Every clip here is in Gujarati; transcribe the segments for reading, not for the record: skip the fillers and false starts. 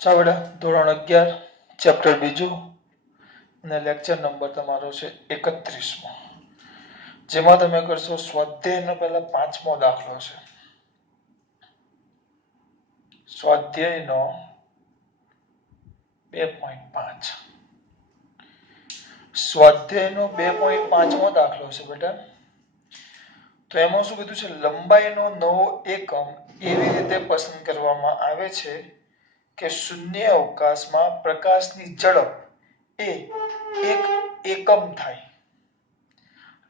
ચાવડા ધોરણ 11 ચેપ્ટર બીજું અને લેક્ચર નંબર તમારો છે 31મો, જેમાં તમે કરશો સ્વાધ્યાયનો પહેલા 5મો દાખલો છે. સ્વાધ્યાયનો 2.5 સ્વાધ્યાયનો 2.5મો દાખલો છે બેટા. તો એમાં શું કીધું છે? લંબાઈનો નવો એકમ એવી રીતે પસંદ કરવામાં આવે છે કે શૂન્ય અવકાશમાં પ્રકાશની ઝડપ એ એક એકમ થાય.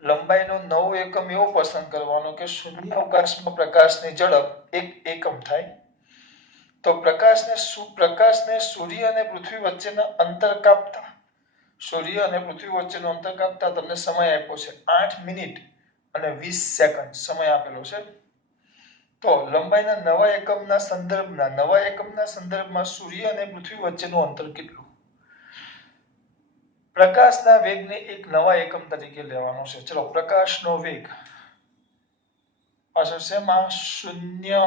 લંબાઈનો નવો એકમ એવો પસંદ કરવાનો કે શૂન્ય અવકાશમાં પ્રકાશની ઝડપ એક એકમ થાય. તો પ્રકાશને સૂર્ય અને પૃથ્વી વચ્ચેના અંતર કાપતા તમને સમય આપ્યો છે 8 મિનિટ અને 20 સેકન્ડ સમય આપેલો છે. તો લંબાઈના નવા એકમના સંદર્ભમાં સૂર્ય અને પૃથ્વી વચ્ચેનું અંતર કેટલું? પ્રકાશના વેગને એક નવા એકમ તરીકે લેવાનો છે. ચલો, પ્રકાશનો વેગ પાછળ શેમાં? શૂન્ય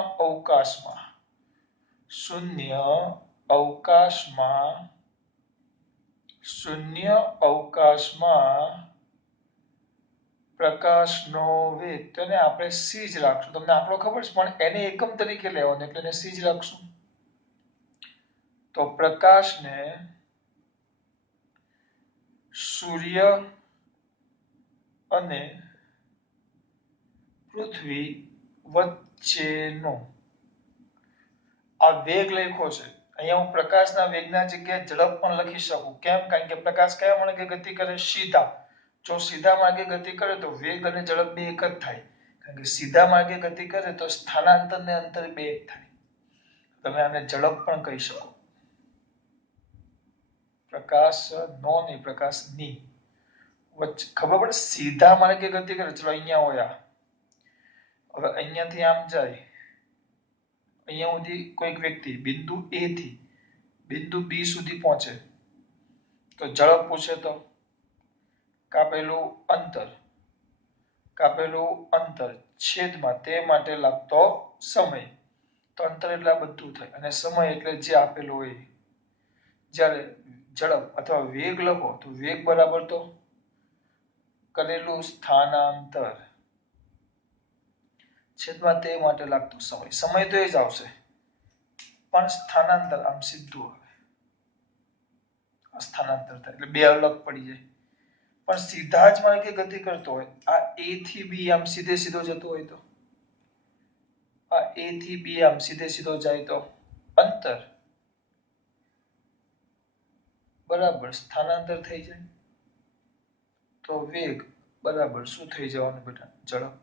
અવકાશમાં પ્રકાશનો વેગ, તેને આપણે સી જ રાખશું. તમને આંકડો ખબર છે પણ એને એકમ તરીકે લેવાનો એટલે એને સી જ રાખશું. તો પ્રકાશને સૂર્ય અને પૃથ્વી વચ્ચેનો આ વેગ લખ્યો છે. અહીંયા હું પ્રકાશના વેગના જગ્યાએ ઝડપ પણ લખી શકું. કેમ? કારણ કે પ્રકાશ કયા માર્ગે ગતિ કરે? સીધા. જો સીધા માર્ગે ગતિ કરે તો વેગ અને ઝડપ બે એક જ થાય. કારણ કે સીધા માર્ગે ગતિ કરે તો સ્થાનાંતર ને અંતર બે એક થાય. તમે આને ઝડપ પણ કહી શકો. પ્રકાશનો નહીં, પ્રકાશની વચ્ચે ખબર પડે? સીધા માર્ગે ગતિ કરે. ચલો અહીંયા હોય, હવે અહીંયાથી આમ જાય, અહીંયા સુધી કોઈક વ્યક્તિ બિંદુ A થી બિંદુ B સુધી પહોંચે તો ઝડપ પૂછે તો કાપેલું અંતર છેદમાં તે માટે લાગતો સમય. તો અંતર એટલે આ બધું થાય અને સમય એટલે જે આપેલો હોય. જ્યારે ઝડપ અથવા વેગ લખો તો વેગ બરાબર તો કરેલું સ્થાનાંતર છેદમાં તે માટે લાગતો સમય. સમય તો એ જ આવશે પણ સ્થાનાંતર આમ સીધું આવે, સ્થાનાંતર થાય એટલે બે અલગ પડી જાય. પણ સીધા જ માર્ગે ગતિ કરતો હોય, આ A થી B આમ સીધે સીધો જતો હોય તો, આ A થી B આમ સીધે સીધો જાય તો અંતર બરાબર સ્થાનાંતર થઈ જાય. તો વેગ બરાબર શું થઈ જવાનું બેટા? ઝડપ.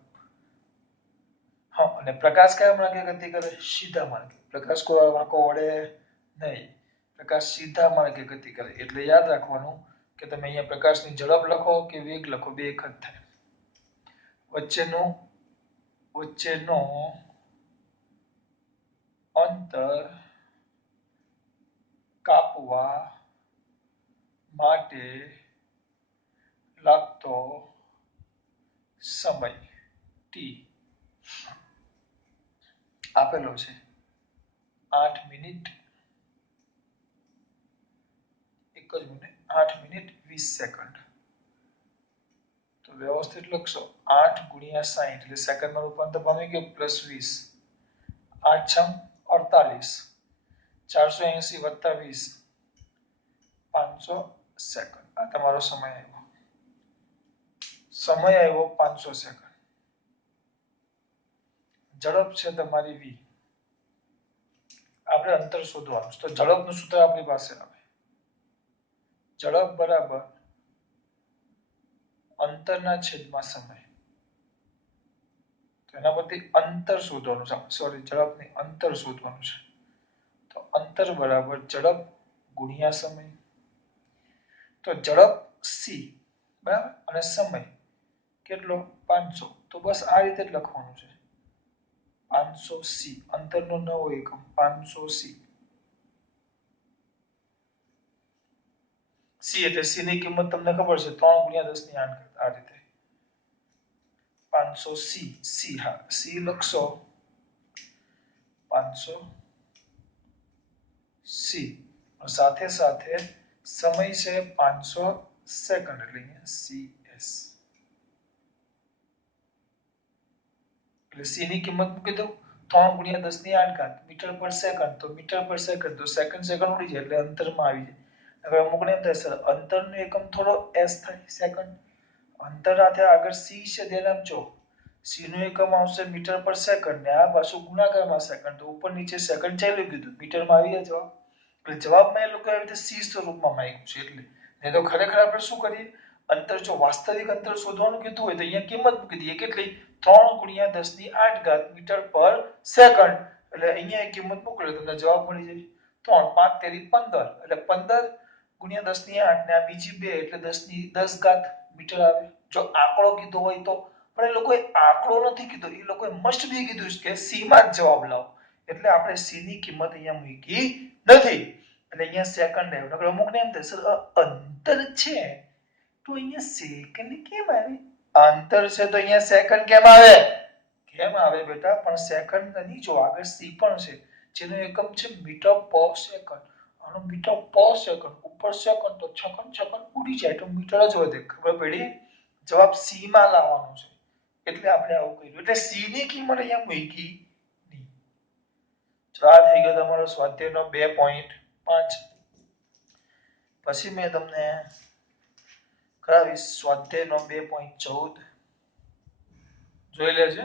હા, અને પ્રકાશ કયા માર્ગે ગતિ કરે? સીધા માર્ગે. પ્રકાશ કોઈ વાંકો વળે નહીં. પ્રકાશ સીધા માર્ગે ગતિ કરે. એટલે યાદ રાખવાનું કે તમે અહીંયા પ્રકાશની ઝડપ લખો કે વેગ લખો બે એક જ થાય. વચ્ચેનો અંતર કાપવા માટે લાગતો સમય t આપેલો છે 8 મિનિટ 20 સેકન્ડ. તો વ્યવસ્થિત લખશો 8 × 60 એટલે સેકન્ડમાં રૂપાંતર પામી ગયું +20. 8 × 48 480 + 20 500 સેકન્ડ. આ તમારો સમય આવ્યો 500 સેકન્ડ. ઝડપ છે તમારી v. આપણે અંતર શોધવાનું છે તો ઝડપનું સૂત્ર આપણી પાસે આવે. ઝડપ બરાબર અંતરના છેદમાં સમય. તો એના પરથી અંતર શોધવાનું છે. ઝડપની અંતર શોધવાનું છે. તો અંતર બરાબર ઝડપ ગુણ્યા સમય. તો ઝડપ c બરાબર અને સમય કેટલો? 500. તો બસ આ રીતે જ લખવાનું છે. 500c અંતરનો નવો એકમ 500c. c એટલે c ની કિંમત તમને ખબર છે 3 × 10 ની 8 આ રીતે 500c. હા, c લખશો 500 સી સાથે સાથે સમય છે 500 સેકન્ડ એટલે અહીંયા CS એટલે સી ની કિંમત મૂકી દઉં 3 ગુણ્યા 10 ની 8 ઘાત મીટર પર સેકન્ડ તો મીટર પર સેકન્ડ તો સેકન્ડ સેકન્ડ ઉડી જાય એટલે અંતરમાં આવી જાય હવે અમુકને એમ થાય સર અંતરનો એકમ થોડો s થાય સેકન્ડ અંતર સાથે આગળ સી છે તેને આપજો સી નું એકમ આવશે મીટર પર સેકન્ડ ને આ પાછું ગુણાકારમાં સેકન્ડ તો ઉપર નીચે સેકન્ડ ચાલ્યું કીધું મીટરમાં આવી જાય જવાબ એટલે જવાબમાં એ લોકો આવી રીતે સી સ્વરૂપમાં માંગ્યું છે એટલે નહીં તો ખરેખર આપણે શું કરીએ અંતર જો વાસ્તવિક અંતર શોધવાનું કીધું હોય તો અહીંયા કિંમત મૂકી દઈએ કેટલી 3 ગુણ્યા 10 ની 8 ઘાત મીટર પર સેકન્ડ એટલે અહીંયા એક કિંમત મૂકો એટલે તમને જવાબ મળી જાય 3 5 તેરી 15 એટલે 15 ગુણ્યા 10 ની 8 ને આ બીજી 2 એટલે 10 ની 10 ઘાત મીટર આવે જો આંકડો કીધો હોય તો પણ એ લોકોએ આંકડો નથી કીધો એ લોકોએ મસ્ટ બી કીધું કે સી માં જ જવાબ લાવો એટલે આપણે સી ની કિંમત અહીંયા મૂકી નથી એટલે અહીંયા સેકન્ડ આવ્યો નકર અમુકને એમ થાય સર અંતર છે તો અહીંયા સેકન્ડ કેમ આવે અંતર છે તો અહીંયા સેકન્ડ કેમ આવે બેટા પણ સેકન્ડ નહીં જો આગળ સી પણ છે જેનો એકમ છે મીટર પર સેકન્ડ આનો મીટર પર સેકન્ડ ઉપર સેકન્ડ તો છકન ઉડી જાય તો મીટર જ વધે ખબર પડી જવાબ સી માં લાવવાનો છે એટલે આપણે આવું કર્યું એટલે સી ની કિંમત અહીંયા મૂકી નહીં તો આ થઈ ગયો તમારો સ્વાધ્યાયનો 2.5 પછી મેં તમને કરાવીશ સ્વાધ્યાયનો 2.14 જોઈ લેજો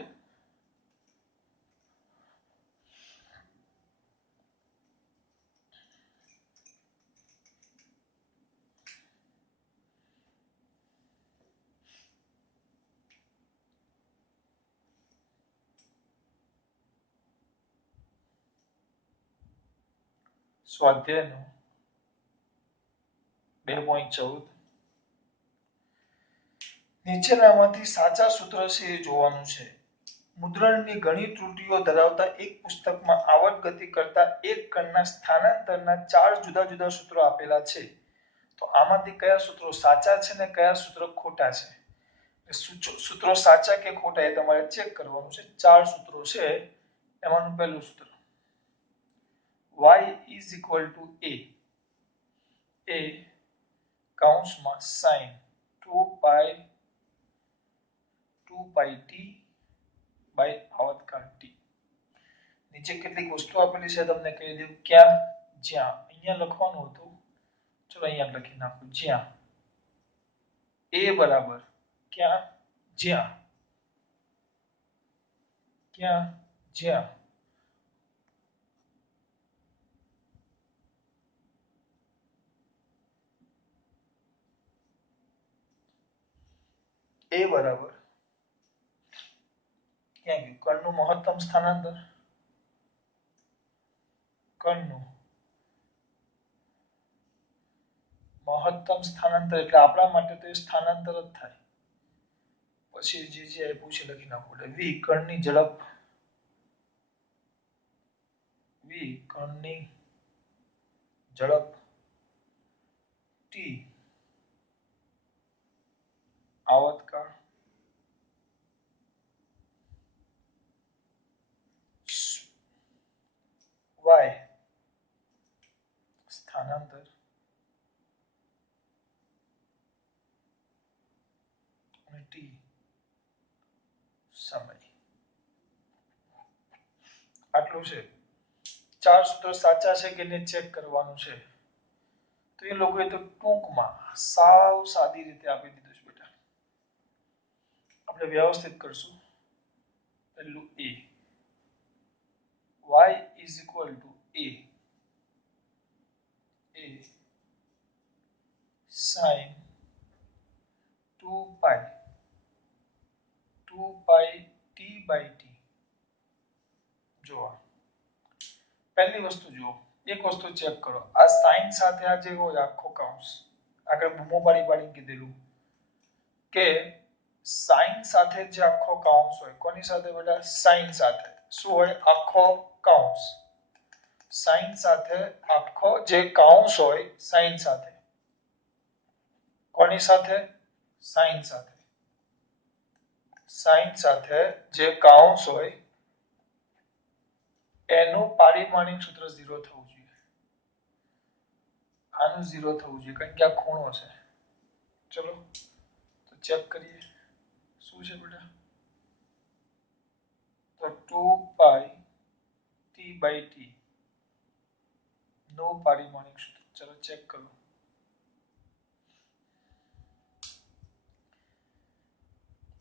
સ્વાધ્યાયનો 2.14 નીચેનામાંથી સાચા સૂત્ર છે એ જોવાનું છે મુદ્રણની ઘણી ત્રુટીઓ ધરાવતા એક પુસ્તકમાં આવર્ત ગતિ કરતા એક કણના સ્થાનાંતરના 4 જુદા જુદા સૂત્રો આપેલા છે તો આમાંથી કયા સૂત્રો સાચા છે ને કયા સૂત્રો ખોટા છે સૂત્રો સાચા કે ખોટા એ તમારે ચેક કરવાનું છે 4 સૂત્રો છે એમાંનું પહેલું સૂત્ર y is equal to a કૌંસમાં sin 2 pi t by આવર્તકાળ t નીચે કેટલીક વસ્તુ આપેલી છે તમને કહી દઉં ક્યાં જ્યાં અહીંયા લખવાનું હતું ચલો અહીંયા લખી નાખું જ્યાં a બરાબર ક્યાં જ્યાં a બરાબર ક્યાં ગયું કણનું મહત્તમ સ્થાનાંતર કણનું મહત્તમ સ્થાનાંતર એટલે આપણા માટે તો એ સ્થાનાંતર જ થાય પછી જે આપ્યું છે લખી નાખવું એટલે v કણની ઝડપ t આવર્તકાળ y સ્થાનાંતર અને t સમય આટલું છે 4 સૂત્રો સાચા છે કે નહીં ચેક કરવાનું છે તો એ લોકોએ તો ટૂંકમાં સાવ સાદી રીતે આપી દીધું છે બેટા આપણે વ્યવસ્થિત કરશું પહેલું y is equal to a sin 2 pi t by t જો પહેલી વસ્તુ જુઓ એક વસ્તુ ચેક કરો આ sin સાથે આ જે હોય આખો કૌંસ આગળ બૂમો પાડી કીધેલું કે sin સાથે જે આખો કૌંસ હોય કોની સાથે બેટા sin સાથે શું હોય આખો કૌંસ sin સાથે આખો જે કૌંસ હોય sin સાથે કોની સાથે sin સાથે જે કૌંસ હોય એનું પારિમાણિક સૂત્ર 0 થવું જોઈએ આનું 0 થવું જોઈએ કારણ કે આ ખૂણો છે. ચલો તો ચેક કરીએ શું છે બેટા. તો 2 પાઈ ટી બાય ટી નો પારિમાણિક સૂત્ર. ચલો ચેક કરો.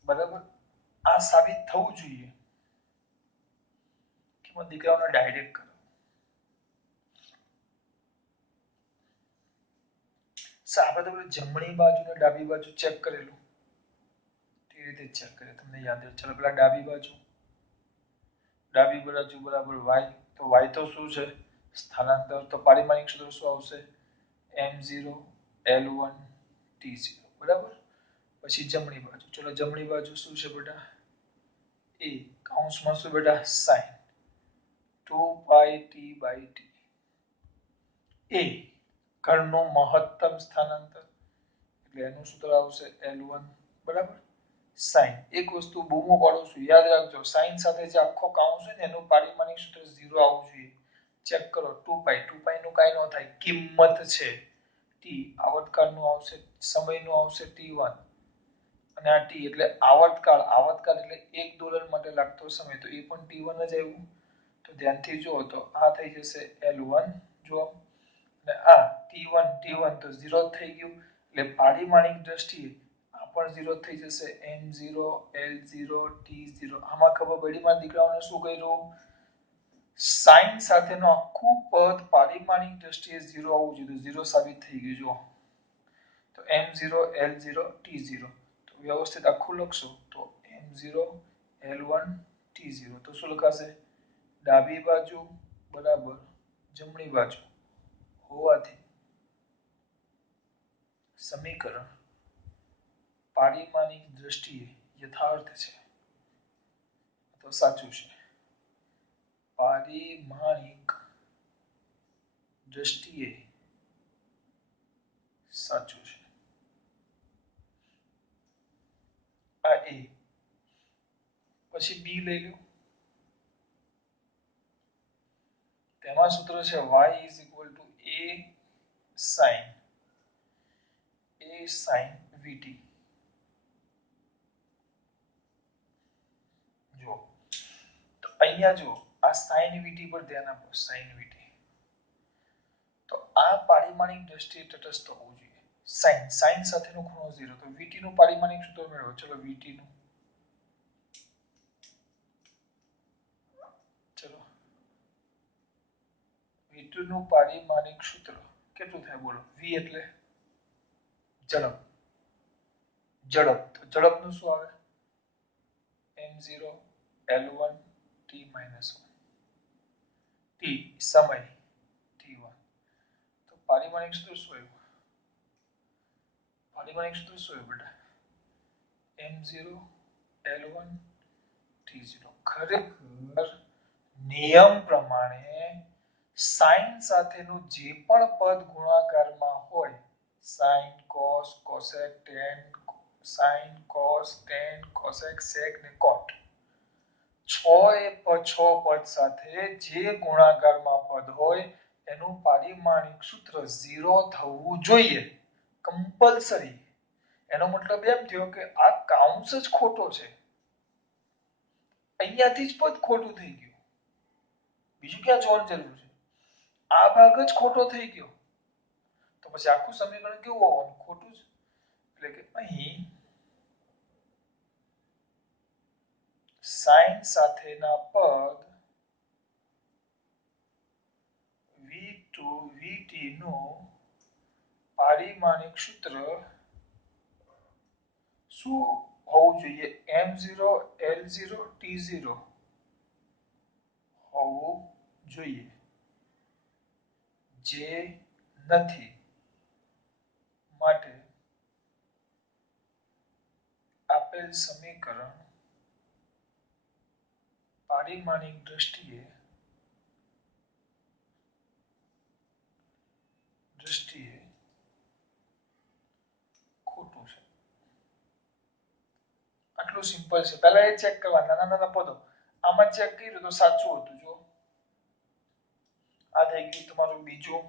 બરાબર આ સાબિત થવું જોઈએ કે દીકરાઓને ડાયરેક્ટ કરો. આપણે તો જમણી બાજુ ને ડાબી બાજુ ચેક કરેલું તે રીતે ચેક કરીએ તમને યાદ રહે. ચલો પેલા ડાબી બાજુ બરાબર y તો y તો શું છે સ્થાનાંતર. તો પારિમાણિક સૂત્ર શું આવશે m0 l1 t0 બરાબર. પછી જમણી બાજુ. ચલો જમણી બાજુ શું છે બેટા a કૌંસમાં શું બેટા sin 2 pi t by t a ઘનનું મહત્તમ સ્થાનાંતર એટલે એનું સૂત્ર આવશે l1 બરાબર. sin એક વસ્તુ બૂમો પાડું છું યાદ રાખજો sin સાથે જે આખો કૌંસ હોય ને એનું પારિમાણિક સૂત્ર 0 આવવું જોઈએ. ચેક કરો 2 પાઈ નું કાઈ ન થાય કિંમત છે t આવર્તકાળનું આવશે સમયનું આવશે t1 અને આ t એટલે આવર્તકાળ એટલે એક દોલન માટે લાગતો સમય તો એ પણ t1 જ આવ્યું. તો ધ્યાનથી જુઓ તો આ થઈ જશે l1 જુઓ અને આ t1 તો 0 થઈ ગયું એટલે પારિમાણિક દ્રષ્ટિએ આ પણ 0 થઈ જશે m0 l0 t0. આમાં ખબર પડી મારા દીકરાઓને શું કર્યું sin સાથેનું આખું પદ પારિમાણિક દ્રષ્ટિએ 0 આવવું જોઈએ તો 0 સાબિત થઈ ગયું જુઓ. તો m0 l0 t0 તો વ્યવસ્થિત આખું લખશો તો m0 l1 t0 તો શું લખાશે ડાબી બાજુ બરાબર જમણી બાજુ હોવાથી સમીકરણ પારિમાણિક દ્રષ્ટિએ યથાર્થ છે તો સાચું છે. પારિમાણિક દ્રષ્ટિએ સાચું છે. આ a પછી b લઈ લો તેમાં સૂત્ર છે y a sin vt. જો તો અહીંયા જો આ sin vt પર ધ્યાન આપો sin vt તો આ પારિમાણિક દ્રષ્ટિએ તટસ્થ હોવું જોઈએ. sin સાથેનો ખૂણો 0 તો vt નું પારિમાણિક સૂત્ર મેળવો. ચલો vt નું v2 નું પારિમાણિક સૂત્ર કેટલું થાય બોલો. v એટલે ઝડપ તો ઝડપનું શું આવે m0 l1 t - 1 t સમય t1 તો પારિમાણિક સૂત્ર શું આવ્યું બેટા m0 l1 t0. ખરેખર નિયમ પ્રમાણે sin સાથેનું જે પણ પદ ગુણાકારમાં હોય sin cos cosec tan sin cos tan cosec sec ને cot 6 પદ સાથે જે ગુણાકારમાં પદ હોય એનું પારિમાણિક સૂત્ર 0 થવું જોઈએ કમ્પલસરી. એનો મતલબ એમ થયો કે આ કાઉન્સ જ ખોટો છે અહીંયાથી જ પદ ખોટું થઈ ગયું બીજું ક્યાં જોવાની જરૂર છે. આ ભાગ જ ખોટો થઈ ગયો તો પછી આખું સમીકરણ કેવું હોવાનું ખોટું જ. એટલે કે અહીં sin સાથેના પદ v2 vt નું પારિમાણિક સૂત્ર શું હોવું જોઈએ m0 l0 t0 હોવું જોઈએ જે નથી માટે આપેલ સમીકરણ પારિમાણિક દ્રષ્ટિએ ખોટું છે. આટલું સિમ્પલ છે. પહેલા એ ચેક કરવા નાના પદો આમાં ચેક કર્યું તો સાચું હતું જો આ થઈ ગયું તમારું બીજું.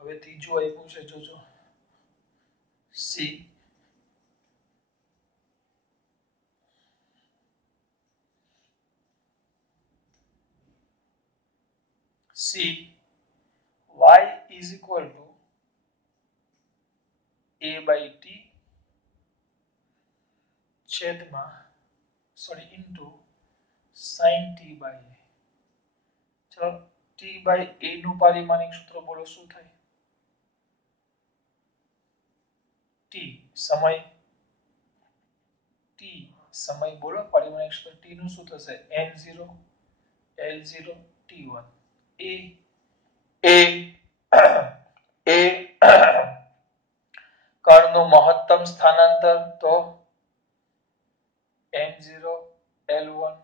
હવે ત્રીજું આપ્યું છે જોજો C C y is equal to a by t છેદમાં sorry into sin t by a. ચલો t by a નું પારિમાણિક સૂત્ર બોલો શું થાય t સમય t સમય બોલો પારિમાણિક સૂત્ર t નું શું થશે n0 l0 t1 a a કણનું મહત્તમ સ્થાનાંતર તો m0 l1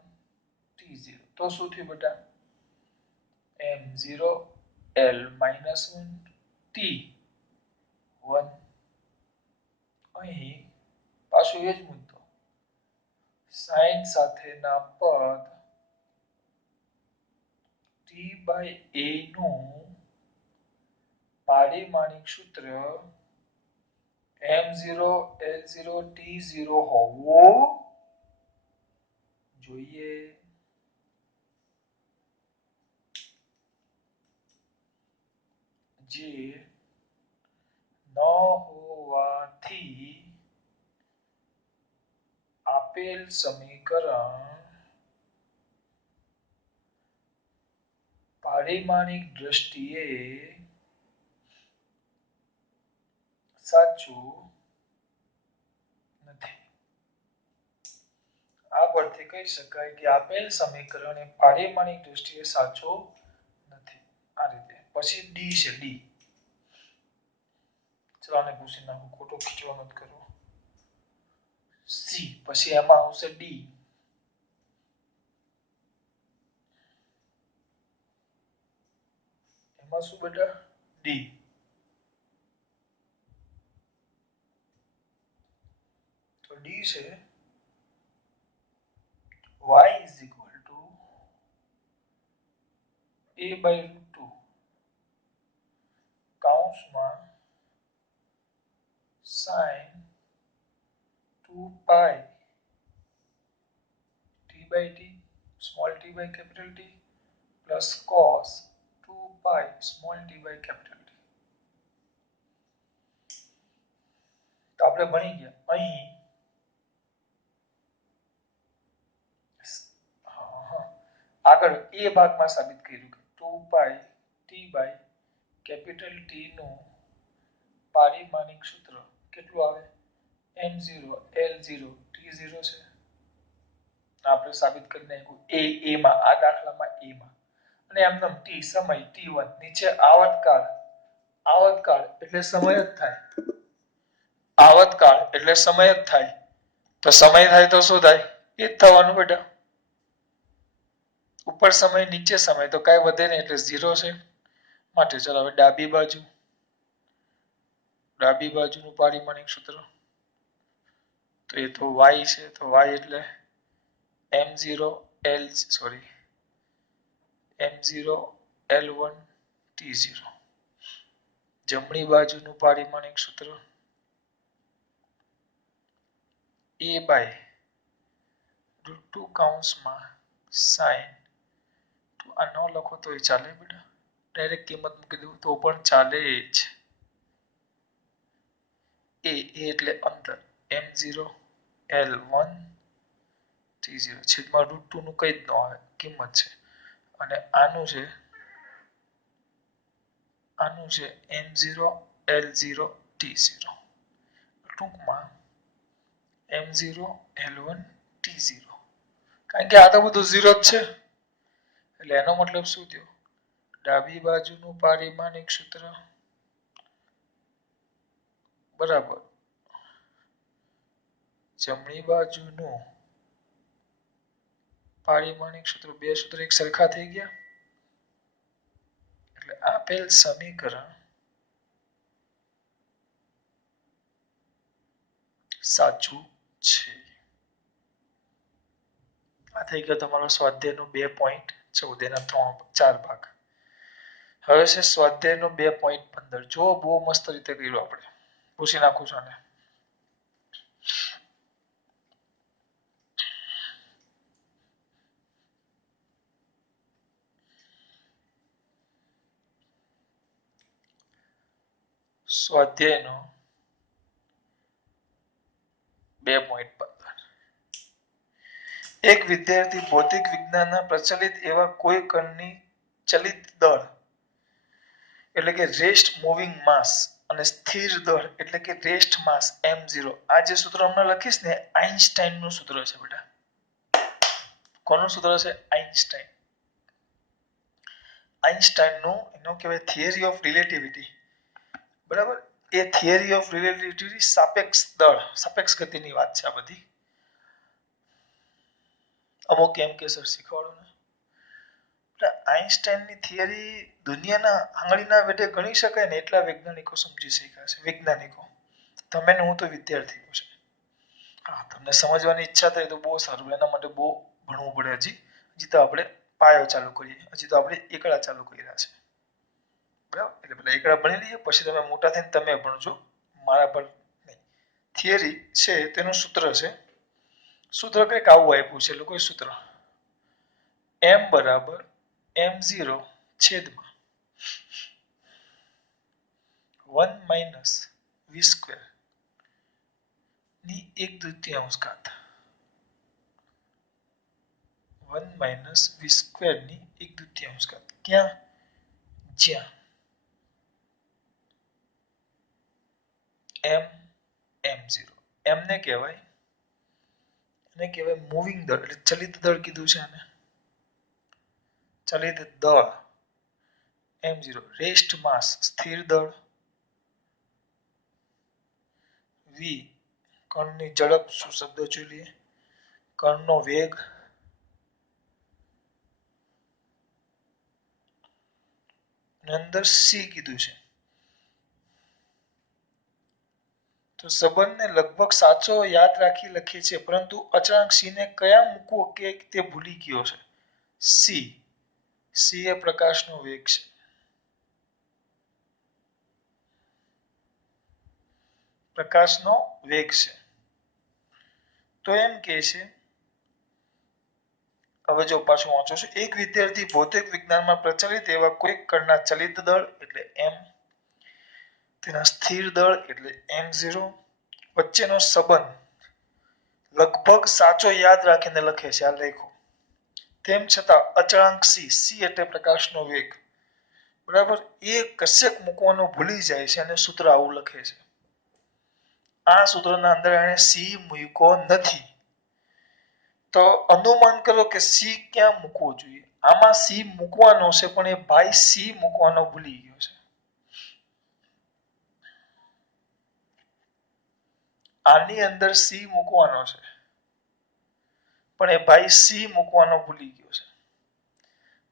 t0 તો શું થયું બેટા m0 l -1 t1 અહીં પાછું એ જ મુદ્દો sin સાથેના પદ t by a નું પારિમાણિક સૂત્ર m0 l0 t0 હોવું જોઈએ જે ન હોવાથી આપેલ સમીકરણ પારિમાણિક દ્રષ્ટિએ સાચું નથી આ પરથી કહી શકાય કે આપેલ સમીકરણ એ પારિમાણિક દ્રષ્ટિએ સાચું નથી આ રીતે પછી ડી છે ડી ચલો આને પૂછી નાખું ખોટો ખીચવાનો જ કરવો સી પછી એમાં આવશે ડી એમાં શું બેટા ડી તો ડી છે y is equal to a by √2 કૌંસમાં sin 2 pi t by t small t by capital T plus cos 2 pi small t by capital T તો આપણે ભણી ગયા અહીં આગળ એ ભાગમાં સાબિત કર્યું કે 2 pi t by capital T નું પારિમાણિક સૂત્ર કેટલું આવે m0 l0 t0 છે આપણે સાબિત કરી નાખ્યું a માં આ દાખલામાં a માં અને એમનો t સમય t1 નીચે આવતકાળ એટલે સમય જ થાય આવતકાળ એટલે સમય જ થાય તો સમય થાય તો શું થાય એ જ થવાનું બેટા ઉપર સમય નીચે સમય તો કાંઈ વધે નહીં એટલે 0 છે માટે ચાલો હવે ડાબી બાજુનું પારિમાણિક સૂત્ર તો એ તો y છે તો y એટલે m0 l1 t0 જમણી બાજુનું પારિમાણિક સૂત્ર a by √2 કૌંસમાં sin તો આ ન લખો તોય ચાલે બેટા ડાયરેક્ટ કિંમત મૂકી દઉં તો પણ ચાલે જ a એટલે અંતર m0 l1 t0 છેદમાં √2 નું કઈ જ ન આવે કિંમત છે અને આનું છે m0 l0 t0 ટૂંકમાં m0 l1 t0 કારણ કે આ તો બધું 0 જ છે એટલે એનો મતલબ શું થયો ડાબી બાજુનું પારિમાણિક સૂત્ર બરાબર જમણી બાજુનું પારિમાણિક સૂત્ર બે સૂત્ર એક સરખા થઈ ગયા એટલે આપેલ સમીકરણ સાચું છે આ થઈ ગયો તમારો સ્વાધ્યાયનો 2.14 ના 4 ભાગ હવે છે સ્વાધ્યાયનો 2.15 જો બહુ મસ્ત રીતે કર્યું આપણે પૂછી નાખું છું આને સ્વાધ્યાયનો 2.15 એક વિદ્યાર્થી ભૌતિક વિજ્ઞાનના પ્રચલિત એવા કોઈ કણની ચલિત દળ એટલે કે રેસ્ટ મૂવિંગ માસ અને સ્થિર દળ એટલે કે રેસ્ટ માસ m0 આ જે સૂત્ર હમણાં લખીશ ને આઇન્સ્ટાઈન નું સૂત્ર છે બેટા કોનું સૂત્ર છે આઇન્સ્ટાઈન નું એનું કહેવાય થિયરી ઓફ રિલેટિવિટી બરાબર એ થિયરી ઓફ રિલેટિવિટી સાપેક્ષ ગતિની વાત છે આ બધી અમુક એમ કે સર શીખવાડો ને આઇન્સ્ટાઈનની થિયરી દુનિયાના આંગળીના વેઢે ગણી શકાય ને એટલા વૈજ્ઞાનિકો સમજી શક્યા છે વૈજ્ઞાનિકો તમે ને હું તો વિદ્યાર્થીઓ છે હા તમને સમજવાની ઈચ્છા થાય તો બહુ સારું એના માટે બહુ ભણવું પડે હજી તો આપણે પાયો ચાલુ કરીએ હજી તો આપણે એકડા ચાલુ કર્યા છે બરાબર એટલે પેલા એકડા ભણી લઈએ પછી તમે મોટા થઈને તમે ભણજો મારા પર નહીં થિયરી છે તેનું સૂત્ર છે સૂત્ર કંઈક આવું આપ્યું છે લોકોએ સૂત્ર m બરાબર m0 છેદમાં 1 માઇનસ v સ્ક્વેર ની 1/2 ઘાત 1 માઇનસ v સ્ક્વેર ની 1/2 ઘાત ક્યાં જ્યાં m0 m ને કહેવાય મૂવિંગ દળ એટલે ચલિત દળ કીધું છે આને ચલિત દળ m0 રેસ્ટ માસ સ્થિર દળ v કણની ઝડપ શું શબ્દ જોઈ લઈએ કણનો વેગ અંદર c કીધું છે તો સંબંધને લગભગ સાચો યાદ રાખી લખીએ છીએ પરંતુ અચાનક c ને કયા મૂકવો કે તે ભૂલી ગયો છે c એ પ્રકાશનો વેગ છે પ્રકાશનો વેગ છે તો એમ કહે છે હવે જો પાછું વાંચું છું એક વિદ્યાર્થી ભૌતિક વિજ્ઞાનમાં પ્રચલિત એવા કોઈ કણના ચલિત દળ એટલે m તેના સ્થિર દળ એટલે m0 વચ્ચેનો સંબંધ લગભગ સાચો યાદ રાખીને લખે છે આ લેખો તેમ છતાં અચળાંક c એટલે પ્રકાશનો વેગ બરાબર એ કશેક મૂકવાનું ભૂલી જાય છે અને સૂત્ર આવું લખે છે આ સૂત્રના અંદર એને c મૂક્યો નથી તો અનુમાન કરો કે c ક્યાં મૂકવો જોઈએ આમાં c મૂકવાનો છે પણ એ ભાઈ c મૂકવાનો ભૂલી ગયો છે આની અંદર c મૂકવાનો છે પણ એ ભાઈ c મૂકવાનો ભૂલી ગયો છે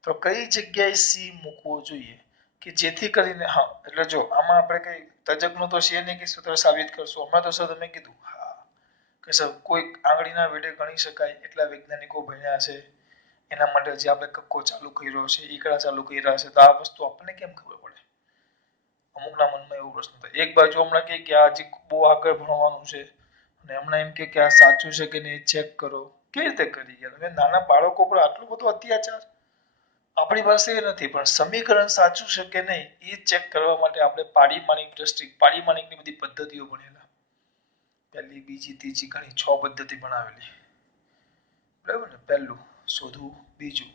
તો કઈ જગ્યાએ c મૂકવો જોઈએ કે જેથી કરીને હા એટલે જો આમાં આપણે કઈ તજજ્ઞનું તો છે નહીં કે સૂત્ર સાબિત કરશું હમણાં તો સર તમે કીધું હા કે સર કોઈ આંગળીના વેઢે ગણી શકાય એટલા વૈજ્ઞાનિકો ભણ્યા છે એના માટે જે આપણે કક્કો ચાલુ કર્યો છે ઈકડા ચાલુ કર્યા છે તો આ વસ્તુ આપણને કેમ ખબર પડે અમુકના મનમાં એવો પ્રશ્ન થાય એક બાજુ હમણાં કહે કે આ હજી બહુ આગળ ભણવાનું છે અને હમણાં એમ કે આ સાચું છે કે નહીં ચેક કરો કેવી રીતે કરી ગયા તમે નાના બાળકો પર આટલું બધું અત્યાચાર આપણી પાસે એ નથી પણ સમીકરણ સાચું છે કે નહીં એ ચેક કરવા માટે આપણે પારીમાણિકની બધી પદ્ધતિઓ ભણેલા પહેલી બીજી ત્રીજી ઘણી 6 પદ્ધતિ ભણાવેલી બરાબર ને પહેલું શોધવું બીજું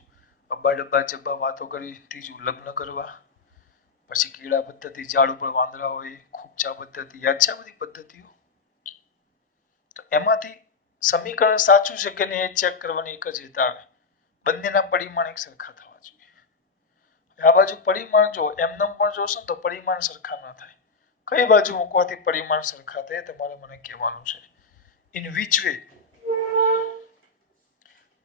અબ્બા ડબ્બા ચબ્બા વાતો કરી ત્રીજું લગ્ન કરવા પછી કીડા પદ્ધતિ ઝાડ ઉપર વાંદરા હોય ખૂબચા પદ્ધતિ યાદ છે બધી પદ્ધતિઓ તો એમાંથી સમીકરણ સાચું છે કે નહીં એ ચેક કરવાની એક જ રીત આવે બંનેના પરિમાણ એક સરખા થવા જોઈએ આ બાજુ પરિમાણ જો એમનેમ પણ જોશો તો પરિમાણ સરખા ન થાય કઈ બાજુ મૂકવાથી પરિમાણ સરખા થાય તમારે મને કહેવાનું છે ઇન વિચ વે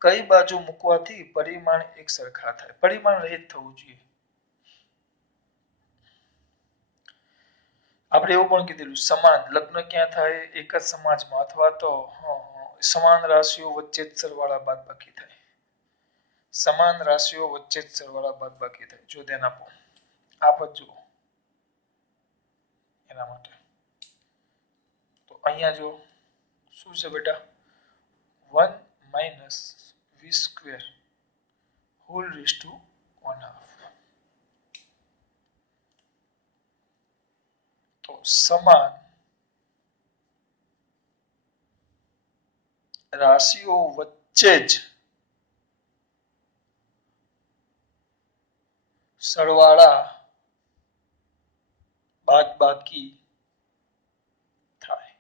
કઈ બાજુ મૂકવાથી પરિમાણ એક સરખા થાય પરિમાણ રહિત થવું જોઈએ આપણે એવું પણ કીધેલું સમાન લગ્ન ક્યાં થાય એક જ સમાજમાં અથવા તો સમાન રાશિઓ વચ્ચે જ સરવાળા બાદબાકી થાય સમાન રાશિઓ વચ્ચે જ સરવાળા બાદબાકી થાય જો ધ્યાન આપો આ પદ જુઓ એના માટે તો અહીંયા જો શું છે બેટા 1 minus v square whole raised to 1/2 તો સમાન રાશિઓ વચ્ચે જ સરવાળા બાદબાકી થાય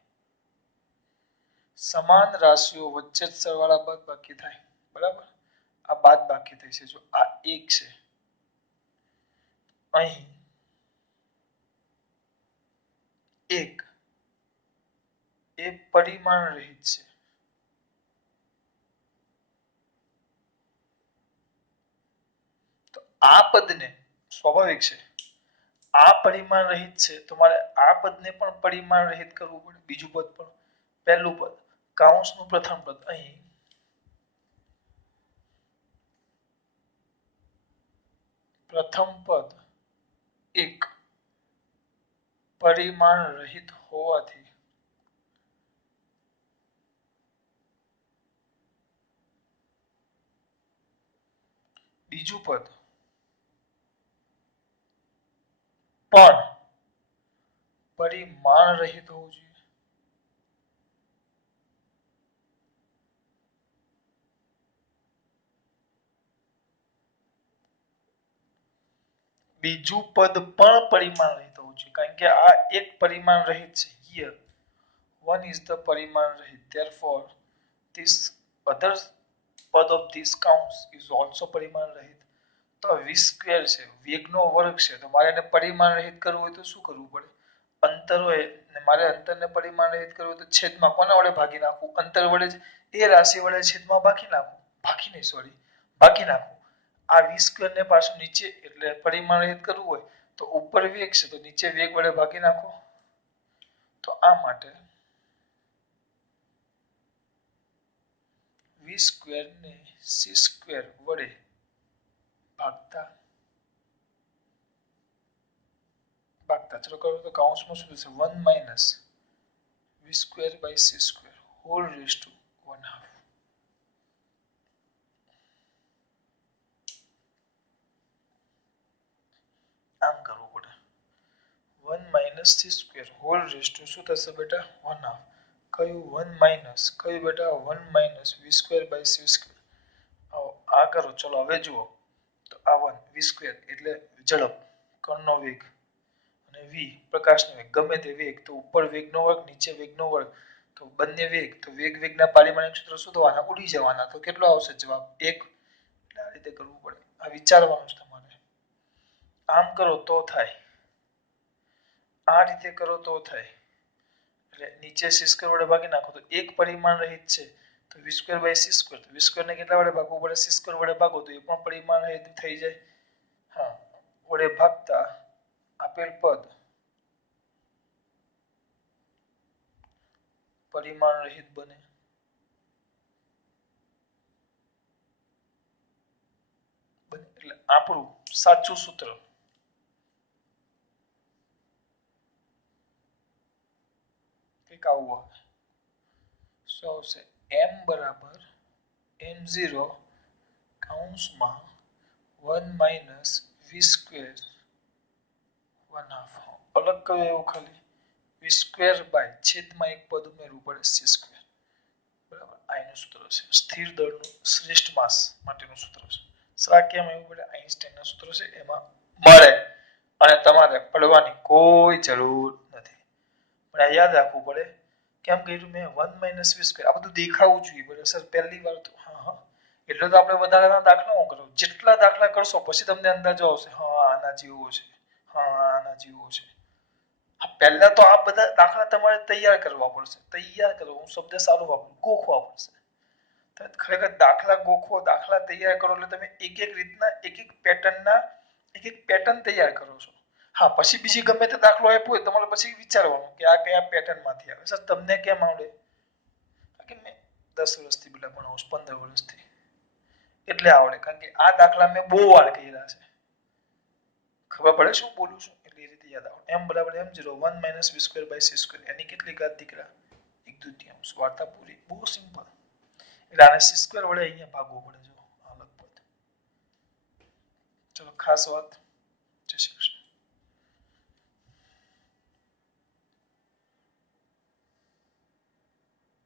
સમાન રાશિઓ વચ્ચે જ સરવાળા બાદબાકી થાય બરાબર આ બાદબાકી થઈ છે જો આ 1 છે અહીં 1 એ પરિમાણ રહિત છે તો આ પદને સ્વાભાવિક છે આ પરિમાણ રહિત છે તો મારે આ પદને પણ પરિમાણ રહિત કરવું પડે બીજું પદ પણ પહેલું પદ કૌંસનું પ્રથમ પદ અહીં પ્રથમ પદ 1 પરિમાણ રહિત હોવાથી બીજું પદ પણ પરિમાણ રહિત હોવું જોઈએ બીજું પદ પણ પરિમાણ રહિત હોવું જોઈએ કારણ કે આ એક પરિમાણ રહિત છે here one is the પરિમાણ રહિત therefore this other પદ of this counts is also પરિમાણ રહિત તો v સ્ક્વેર છે વેગનો વર્ગ છે તો મારે એને પરિમાણ રહિત કરવું હોય તો શું કરવું પડે અંતર હોય ને મારે અંતરને પરિમાણ રહિત કરવું હોય તો છેદમાં કોના વડે ભાગી નાખવું અંતર વડે જ એ રાશિ વડે છેદમાં ભાગી નાખવું ભાગી નાખવું આ v સ્ક્વેર ને પાછું નીચે એટલે પરિમાણ રહિત કરવું હોય તો ઉપર વેગ છે તો નીચે વેગ વડે ભાગી નાખો તો આ માટે v સ્ક્વેર ને c સ્ક્વેર વડે ભાગતા ચલો કરો તો કૌંસમાં શું થશે 1 minus v square by c square whole raised to 1/2 આમ કરવું પડે 1 minus c square whole raised to શું થશે બેટા 1/2 કયું 1 minus કયું બેટા 1 minus v square by c square આ કરો ચલો હવે જુઓ તો આ 1 v square એટલે ઝડપ કણનો વેગ અને v પ્રકાશનો વેગ ગમે તે વેગ તો ઉપર વેગનો વર્ગ નીચે વેગનો વર્ગ તો બંને વેગ તો વેગના પારિમાણિક સૂત્ર શોધવાના ઉડી જવાના તો કેટલો આવશે જવાબ 1 એટલે આ રીતે કરવું પડે આ વિચારવાનું છે તમારે આમ કરો તો થાય આ રીતે કરો તો થાય એટલે નીચે c સ્ક્વેર વડે ભાગી નાખો તો એક પરિમાણ રહિત છે તો v square by c square તો v સ્ક્વેર ને કેટલા વડે ભાગવું પડે c સ્ક્વેર વડે ભાગો તો એ પણ પરિમાણ રહિત થઈ જાય હા વડે ભાગતા આપેલ પદ પરિમાણ રહિત બને એટલે આપણું સાચું સૂત્ર કંઈક આવું આવે શું આવશે m બરાબર m0 કૌંસમાં 1 minus v square 1/2 અલગ કયું એવું ખાલી v square by છેદમાં એક પદ ઉમેરવું પડે c square બરાબર આ એનું સૂત્ર છે સ્થિર દળનું શ્રેષ્ઠ માસ માટેનું સૂત્ર છે સરા કેમ એવું પડે આઈન્સ્ટાઈનના સૂત્ર છે એમાં મળે અને તમારે પડવાની કોઈ જરૂર નથી પણ આ યાદ રાખવું પડે કેમ કર્યું મેં 1 minus v square આ બધું દેખાવું જોઈએ બરાબર સર પહેલી વાર તો હા એટલે તો આપણે વધારાના દાખલાઓ કરો જેટલા દાખલા કરશો પછી તમને અંદાજો આવશે હા આના જેવો છે હા આના જેવો છે પહેલા તો આ બધા દાખલા તમારે તૈયાર કરવા પડશે તૈયાર કરો હું શબ્દ સારો વાપરું ગોખવા પડશે ખરેખર દાખલા ગોખો દાખલા તૈયાર કરો એટલે તમે એક એક રીતના એક એક પેટર્નના એક એક પેટર્ન તૈયાર કરો છો હા પછી બીજી ગમે તે દાખલો આપ્યો હોય તમારે પછી વિચારવાનું કે આ કયા પેટર્નમાંથી આવે સર તમને કેમ આવડે કે મેં 10 વર્ષથી બેટા ભણાવું છું 15 વર્ષથી એટલે આવડે કારણ કે આ દાખલા મેં બહુ વાર કર્યા છે ખબર પડે શું બોલું છું એટલે એ રીતે યાદ આવો m બરાબર m0 1 minus v square by c square એની કેટલી ઘાત દીકરા 1/2 વાર્તા પૂરી બહુ સિમ્પલ એટલે આને c સ્ક્વેર વડે અહીંયા ભાગવું પડે જો આ લગભગ ચલો ખાસ વાત જય શ્રી કૃષ્ણ